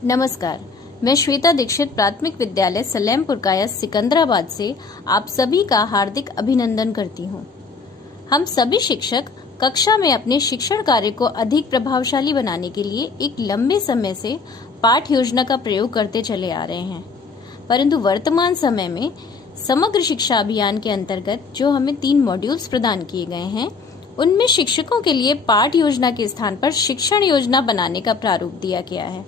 नमस्कार, मैं श्वेता दीक्षित प्राथमिक विद्यालय सलेमपुर काया सिकंदराबाद से आप सभी का हार्दिक अभिनंदन करती हूँ। हम सभी शिक्षक कक्षा में अपने शिक्षण कार्य को अधिक प्रभावशाली बनाने के लिए एक लंबे समय से पाठ योजना का प्रयोग करते चले आ रहे हैं, परंतु वर्तमान समय में समग्र शिक्षा अभियान के अंतर्गत जो हमें 3 मॉड्यूल्स प्रदान किए गए हैं, उनमें शिक्षकों के लिए पाठ योजना के स्थान पर शिक्षण योजना बनाने का प्रारूप दिया गया है।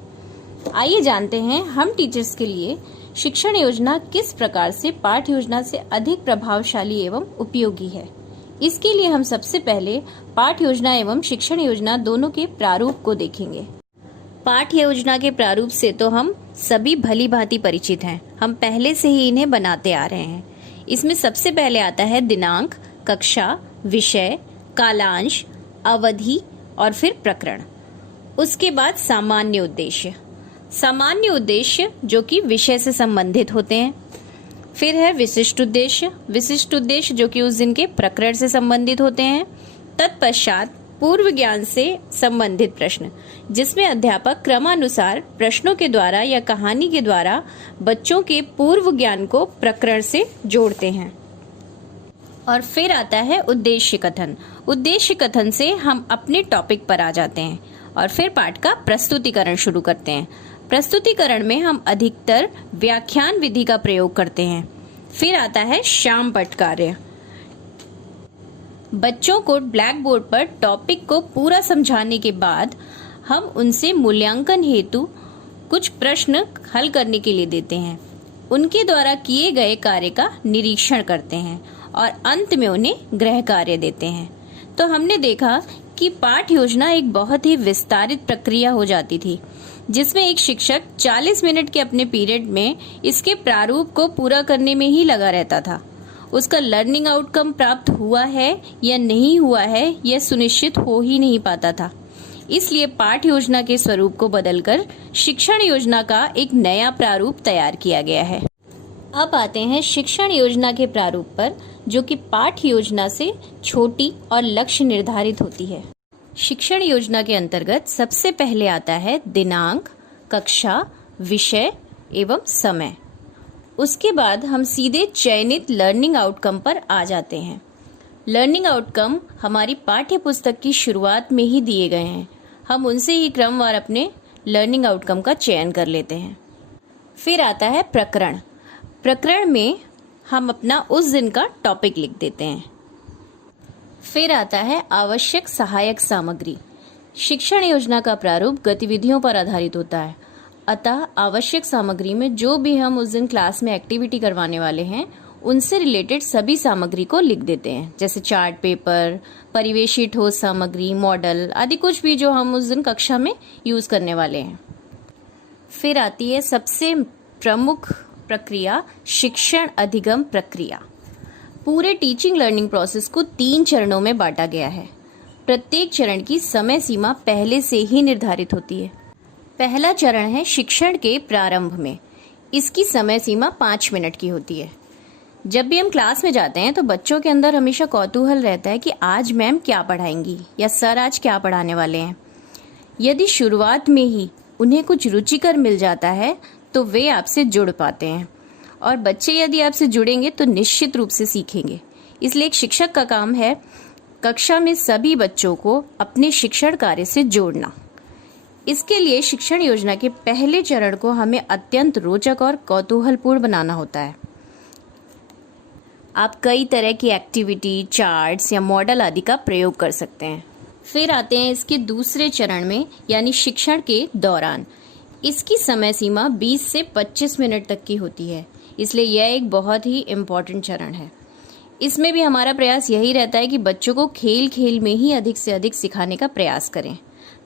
आइए जानते हैं हम टीचर्स के लिए शिक्षण योजना किस प्रकार से पाठ योजना से अधिक प्रभावशाली एवं उपयोगी है। इसके लिए हम सबसे पहले पाठ योजना एवं शिक्षण योजना दोनों के प्रारूप को देखेंगे। पाठ योजना के प्रारूप से तो हम सभी भली भांति परिचित हैं, हम पहले से ही इन्हें बनाते आ रहे हैं। इसमें सबसे पहले आता है दिनांक, कक्षा, विषय, कालांश, अवधि और फिर प्रकरण। उसके बाद सामान्य उद्देश्य जो कि विषय से संबंधित होते हैं। फिर है विशिष्ट उद्देश्य जो कि उस दिन के प्रकरण से संबंधित होते हैं। तत्पश्चात पूर्व ज्ञान से संबंधित प्रश्न, जिसमें अध्यापक क्रमानुसार प्रश्नों के द्वारा या कहानी के द्वारा बच्चों के पूर्व ज्ञान को प्रकरण से जोड़ते हैं। और फिर आता है उद्देश्य कथन से हम अपने टॉपिक पर आ जाते हैं और फिर पाठ का प्रस्तुतिकरण शुरू करते हैं। प्रस्तुतिकरण में हम अधिकतर व्याख्यान विधि का प्रयोग करते हैं। फिर आता है शाम पट कार्य। बच्चों को ब्लैक बोर्ड पर टॉपिक को पूरा समझाने के बाद हम उनसे मूल्यांकन हेतु कुछ प्रश्न हल करने के लिए देते हैं। उनके द्वारा किए गए कार्य का निरीक्षण करते हैं और अंत में उन्हें गृह कार्य देते हैं। तो हमने देखा कि पाठ योजना एक बहुत ही विस्तारित प्रक्रिया हो जाती थी, जिसमें एक शिक्षक 40 मिनट के अपने पीरियड में इसके प्रारूप को पूरा करने में ही लगा रहता था। उसका लर्निंग आउटकम प्राप्त हुआ है या नहीं हुआ है यह सुनिश्चित हो ही नहीं पाता था। इसलिए पाठ योजना के स्वरूप को बदलकर शिक्षण योजना का एक नया प्रारूप तैयार किया गया है। अब आते हैं शिक्षण योजना के प्रारूप पर, जो कि पाठ योजना से छोटी और लक्ष्य निर्धारित होती है। शिक्षण योजना के अंतर्गत सबसे पहले आता है दिनांक, कक्षा, विषय एवं समय। उसके बाद हम सीधे चयनित लर्निंग आउटकम पर आ जाते हैं। लर्निंग आउटकम हमारी पाठ्य पुस्तक की शुरुआत में ही दिए गए हैं, हम उनसे ही क्रमवार अपने लर्निंग आउटकम का चयन कर लेते हैं। फिर आता है प्रकरण में हम अपना उस दिन का टॉपिक लिख देते हैं। फिर आता है आवश्यक सहायक सामग्री। शिक्षण योजना का प्रारूप गतिविधियों पर आधारित होता है, अतः आवश्यक सामग्री में जो भी हम उस दिन क्लास में एक्टिविटी करवाने वाले हैं उनसे रिलेटेड सभी सामग्री को लिख देते हैं, जैसे चार्ट पेपर, परिवेशी ठोस सामग्री, मॉडल आदि कुछ भी जो हम उस दिन कक्षा में यूज करने वाले हैं। फिर आती है सबसे प्रमुख प्रक्रिया, शिक्षण अधिगम प्रक्रिया। पूरे टीचिंग लर्निंग प्रोसेस को 3 चरणों में बांटा गया है। प्रत्येक चरण की समय सीमा पहले से ही निर्धारित होती है। पहला चरण है शिक्षण के प्रारंभ में। इसकी समय सीमा 5 मिनट की होती है। जब भी हम क्लास में जाते हैं तो बच्चों के अंदर हमेशा कौतूहल रहता है कि आज मैम क्या पढ़ाएंगी या सर आज क्या पढ़ाने वाले हैं। यदि शुरुआत में ही उन्हें कुछ रुचिकर मिल जाता है तो वे आपसे जुड़ पाते हैं, और बच्चे यदि आपसे जुड़ेंगे तो निश्चित रूप से सीखेंगे। इसलिए एक शिक्षक का काम है कक्षा में सभी बच्चों को अपने शिक्षण कार्य से जोड़ना। इसके लिए शिक्षण योजना के पहले चरण को हमें अत्यंत रोचक और कौतूहलपूर्ण बनाना होता है। आप कई तरह की एक्टिविटी, चार्ट्स या मॉडल आदि का प्रयोग कर सकते हैं। फिर आते हैं इसके दूसरे चरण में, यानी शिक्षण के दौरान। इसकी समय सीमा 20 से 25 मिनट तक की होती है, इसलिए यह एक बहुत ही इम्पोर्टेंट चरण है। इसमें भी हमारा प्रयास यही रहता है कि बच्चों को खेल खेल में ही अधिक से अधिक सिखाने का प्रयास करें।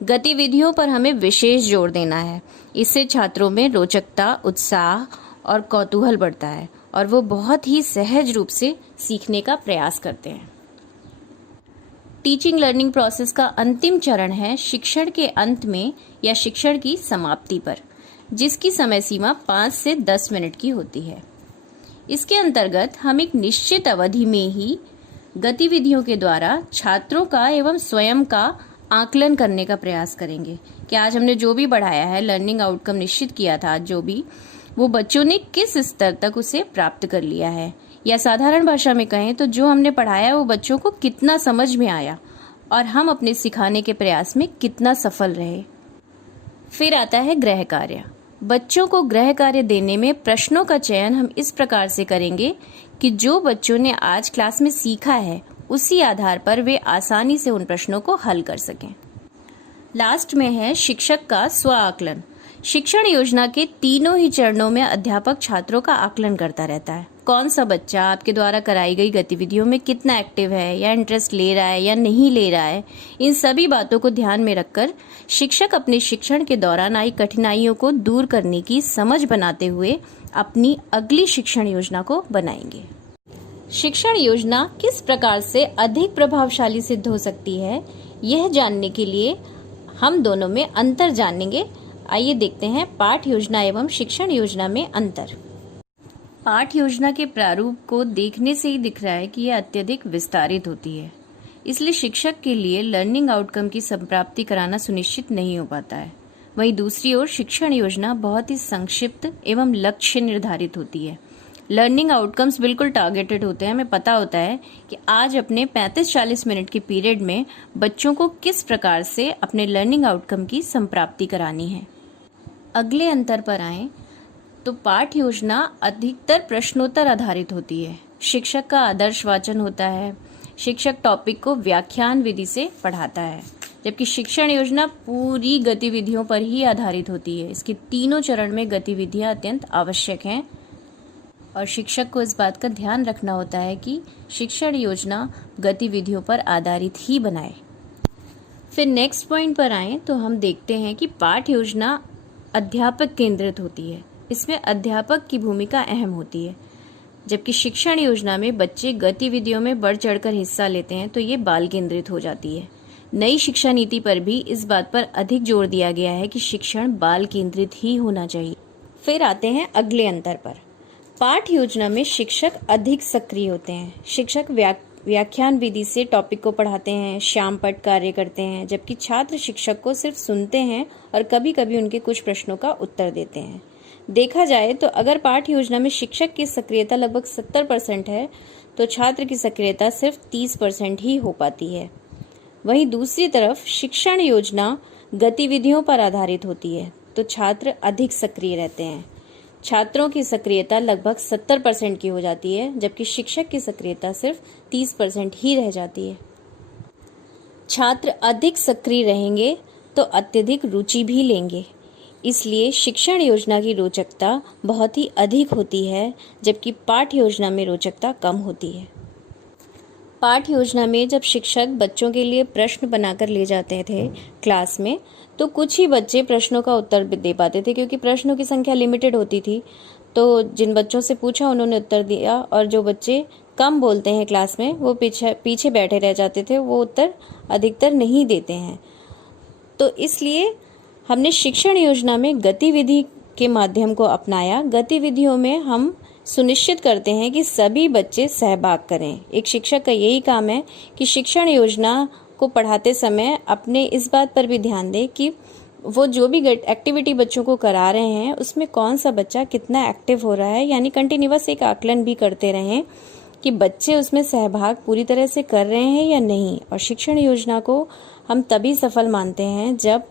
गतिविधियों पर हमें विशेष जोर देना है। इससे छात्रों में रोचकता, उत्साह और कौतूहल बढ़ता है और वो बहुत ही सहज रूप से सीखने का प्रयास करते हैं। टीचिंग लर्निंग प्रोसेस का अंतिम चरण है शिक्षण के अंत में या शिक्षण की समाप्ति पर, जिसकी समय सीमा 5 से 10 मिनट की होती है। इसके अंतर्गत हम एक निश्चित अवधि में ही गतिविधियों के द्वारा छात्रों का एवं स्वयं का आकलन करने का प्रयास करेंगे कि आज हमने जो भी पढ़ाया है, लर्निंग आउटकम निश्चित किया था, जो भी वो बच्चों ने किस स्तर तक उसे प्राप्त कर लिया है, या साधारण भाषा में कहें तो जो हमने पढ़ाया वो बच्चों को कितना समझ में आया और हम अपने सिखाने के प्रयास में कितना सफल रहे। फिर आता है गृह कार्य। बच्चों को गृह कार्य देने में प्रश्नों का चयन हम इस प्रकार से करेंगे कि जो बच्चों ने आज क्लास में सीखा है उसी आधार पर वे आसानी से उन प्रश्नों को हल कर सकें। लास्ट में है शिक्षक का स्व आकलन। शिक्षण योजना के तीनों ही चरणों में अध्यापक छात्रों का आकलन करता रहता है। कौन सा बच्चा आपके द्वारा कराई गई गतिविधियों में कितना एक्टिव है, या इंटरेस्ट ले रहा है या नहीं ले रहा है, इन सभी बातों को ध्यान में रखकर शिक्षक अपने शिक्षण के दौरान आई कठिनाइयों को दूर करने की समझ बनाते हुए अपनी अगली शिक्षण योजना को बनाएंगे। शिक्षण योजना किस प्रकार से अधिक प्रभावशाली सिद्ध हो सकती है, यह जानने के लिए हम दोनों में अंतर जानेंगे। आइए देखते हैं पाठ योजना एवं शिक्षण योजना में अंतर। पाठ योजना के प्रारूप को देखने से ही दिख रहा है कि यह अत्यधिक विस्तारित होती है, इसलिए शिक्षक के लिए लर्निंग आउटकम की संप्राप्ति कराना सुनिश्चित नहीं हो पाता है। वहीं दूसरी ओर शिक्षण योजना बहुत ही संक्षिप्त एवं लक्ष्य निर्धारित होती है। लर्निंग आउटकम्स बिल्कुल टारगेटेड होते हैं। हमें पता होता है कि आज अपने 35-40 मिनट के पीरियड में बच्चों को किस प्रकार से अपने लर्निंग आउटकम की संप्राप्ति करानी है। अगले अंतर पर आएं तो पाठ योजना अधिकतर प्रश्नोत्तर आधारित होती है। शिक्षक का आदर्श वाचन होता है। शिक्षक टॉपिक को व्याख्यान विधि से पढ़ाता है, जबकि शिक्षण योजना पूरी गतिविधियों पर ही आधारित होती है। इसके तीनों चरण में गतिविधियां अत्यंत आवश्यक हैं और शिक्षक को इस बात का ध्यान रखना होता है कि शिक्षण योजना गतिविधियों पर आधारित ही बनाए। फिर नेक्स्ट पॉइंट पर आएं तो हम देखते हैं कि पाठ योजना अध्यापक केंद्रित होती है। इसमें अध्यापक की भूमिका अहम होती है, जबकि शिक्षण योजना में बच्चे गतिविधियों में बढ़ चढ़कर हिस्सा लेते हैं तो ये बाल केंद्रित हो जाती है। नई शिक्षा नीति पर भी इस बात पर अधिक जोर दिया गया है कि शिक्षण बाल केंद्रित ही होना चाहिए। फिर आते हैं अगले अंतर पर। पाठ योजना में शिक्षक अधिक सक्रिय होते हैं। शिक्षक व्याख्यान विधि से टॉपिक को पढ़ाते हैं, श्याम पठ कार्य करते हैं, जबकि छात्र शिक्षक को सिर्फ सुनते हैं और कभी कभी उनके कुछ प्रश्नों का उत्तर देते हैं। देखा जाए तो अगर पाठ योजना में शिक्षक की सक्रियता लगभग 70% है तो छात्र की सक्रियता सिर्फ 30% ही हो पाती है। वहीं दूसरी तरफ शिक्षण योजना गतिविधियों पर आधारित होती है तो छात्र अधिक सक्रिय रहते हैं। छात्रों की सक्रियता लगभग 70% की हो जाती है, जबकि शिक्षक की सक्रियता सिर्फ 30% ही रह जाती है। छात्र अधिक सक्रिय रहेंगे तो अत्यधिक रुचि भी लेंगे, इसलिए शिक्षण योजना की रोचकता बहुत ही अधिक होती है, जबकि पाठ योजना में रोचकता कम होती है। पाठ योजना में जब शिक्षक बच्चों के लिए प्रश्न बनाकर ले जाते थे क्लास में, तो कुछ ही बच्चे प्रश्नों का उत्तर दे पाते थे, क्योंकि प्रश्नों की संख्या लिमिटेड होती थी। तो जिन बच्चों से पूछा उन्होंने उत्तर दिया, और जो बच्चे कम बोलते हैं क्लास में वो पीछे बैठे रह जाते थे, वो उत्तर अधिकतर नहीं देते हैं। तो इसलिए हमने शिक्षण योजना में गतिविधि के माध्यम को अपनाया। गतिविधियों में हम सुनिश्चित करते हैं कि सभी बच्चे सहभाग करें। एक शिक्षक का यही काम है कि शिक्षण योजना को पढ़ाते समय अपने इस बात पर भी ध्यान दें कि वो जो भी एक्टिविटी बच्चों को करा रहे हैं उसमें कौन सा बच्चा कितना एक्टिव हो रहा है, यानी कंटिन्यूअस एक आकलन भी करते रहें कि बच्चे उसमें सहभाग पूरी तरह से कर रहे हैं या नहीं। और शिक्षण योजना को हम तभी सफल मानते हैं जब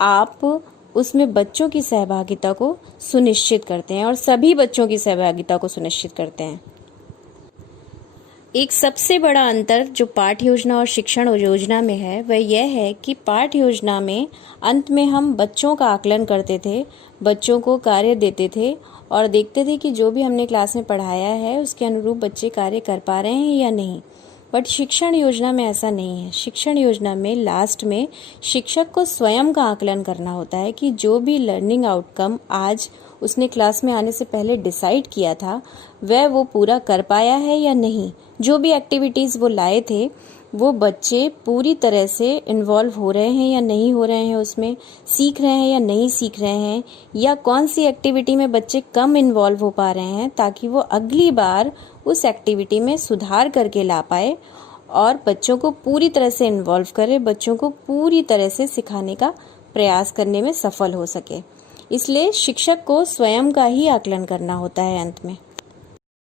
आप उसमें बच्चों की सहभागिता को सुनिश्चित करते हैं और सभी बच्चों की सहभागिता को सुनिश्चित करते हैं। एक सबसे बड़ा अंतर जो पाठ योजना और शिक्षण योजना में है वह यह है कि पाठ योजना में अंत में हम बच्चों का आकलन करते थे, बच्चों को कार्य देते थे और देखते थे कि जो भी हमने क्लास में पढ़ाया है उसके अनुरूप बच्चे कार्य कर पा रहे हैं या नहीं। बट शिक्षण योजना में ऐसा नहीं है। शिक्षण योजना में लास्ट में शिक्षक को स्वयं का आकलन करना होता है कि जो भी लर्निंग आउटकम आज उसने क्लास में आने से पहले डिसाइड किया था वह वो पूरा कर पाया है या नहीं। जो भी एक्टिविटीज़ वो लाए थे वो बच्चे पूरी तरह से इन्वॉल्व हो रहे हैं या नहीं हो रहे हैं, उसमें सीख रहे हैं या नहीं सीख रहे हैं, या कौन सी एक्टिविटी में बच्चे कम इन्वॉल्व हो पा रहे हैं, ताकि वो अगली बार उस एक्टिविटी में सुधार करके ला पाए और बच्चों को पूरी तरह से इन्वॉल्व करे, बच्चों को पूरी तरह से सिखाने का प्रयास करने में सफल हो सके। इसलिए शिक्षक को स्वयं का ही आकलन करना होता है अंत में।